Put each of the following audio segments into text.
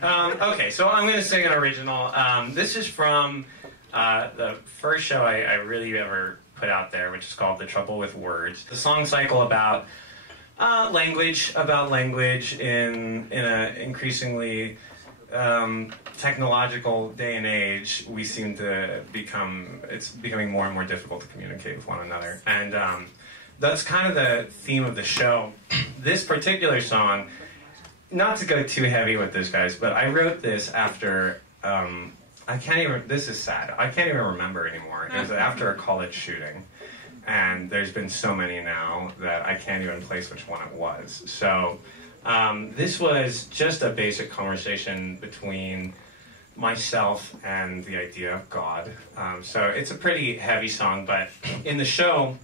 Okay, so I'm going to sing an original. This is from the first show I really ever put out there, which is called The Trouble with Words. The song cycle about language in an increasingly technological day and age. We seem to it's becoming more and more difficult to communicate with one another. And that's kind of the theme of the show. This particular song, not to go too heavy with this, guys, but I wrote this after, this is sad, I can't even remember anymore. It was after a college shooting, and there's been so many now that I can't even place which one it was. So this was just a basic conversation between myself and the idea of God. So it's a pretty heavy song, but in the show,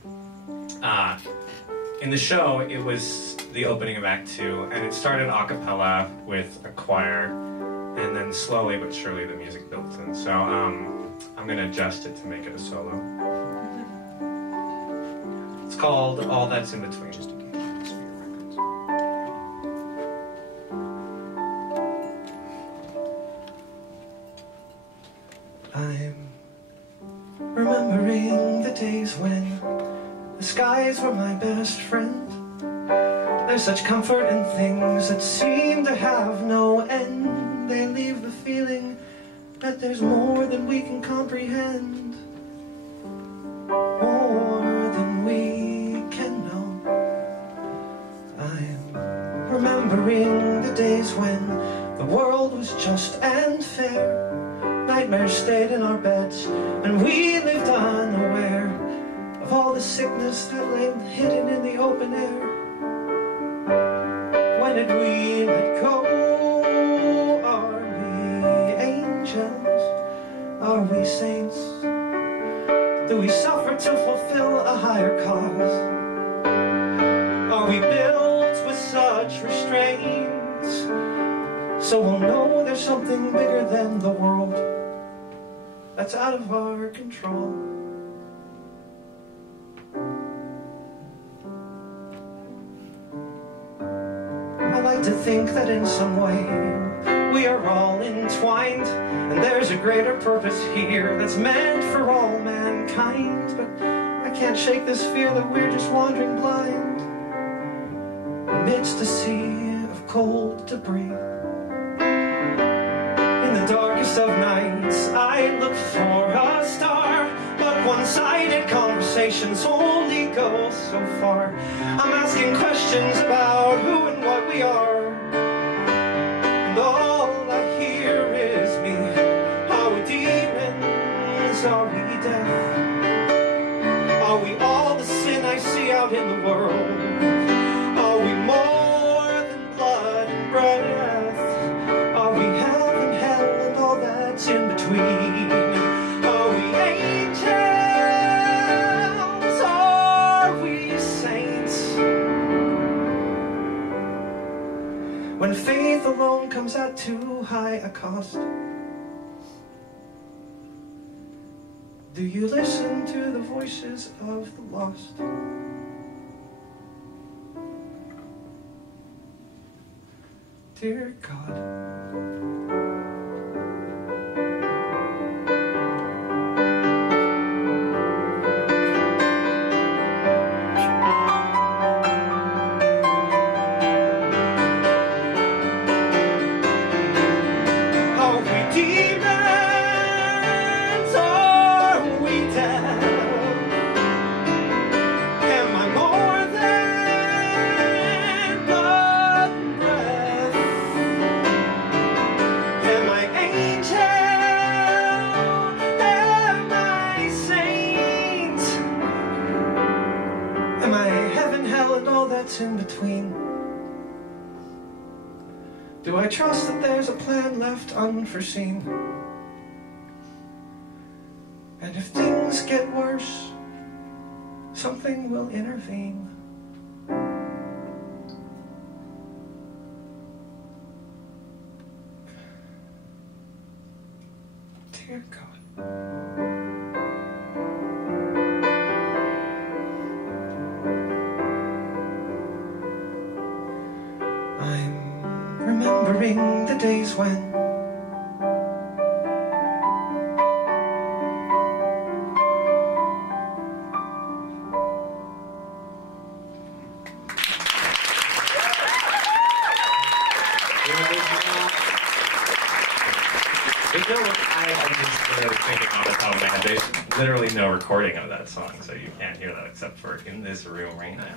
it was the opening of Act 2, and it started a cappella with a choir, and then slowly but surely the music built in. So I'm going to adjust it to make it a solo. It's called All That's in Between. I'm remembering the days when the skies were my best friend. There's such comfort in things that seem to have no end. They leave the feeling that there's more than we can comprehend, more than we can know. I'm remembering the days when the world was just and fair. Nightmares stayed in our beds, and we lived unaware of all the sickness that lay hidden in the open air. When did we let go? Are we angels? Are we saints? Do we suffer to fulfill a higher cause? Are we built with such restraints, so we'll know there's something bigger than the world that's out of our control? I like to think that in some way we are all entwined, and there's a greater purpose here that's meant for all mankind. But I can't shake this fear that we're just wandering blind amidst a sea of cold debris. In the darkest of nights I look for a star, but one-sided conversations only go so far. I'm asking questions about who and what we are, and all I hear is me. Are we demons? Are we deaf? Are we all the sin I see out in the world? Are we more than blood and breath? Are we heaven, hell, and all that's in between? Are we angels? Are we saints? When faith alone comes at too high a cost, do you listen to the voices of the lost? Dear God, are we demons? Are we dead? Am I more than blood and breath? Am I angel? Am I saint? Am I heaven, hell, and all that's in between? Do I trust that there's a plan left unforeseen? And if things get worse, something will intervene. Dear God. I'm remembering remembering the days when I'm just literally thinking off the top of my head, there's literally no recording of that song, so you can't hear that except for in this room right now.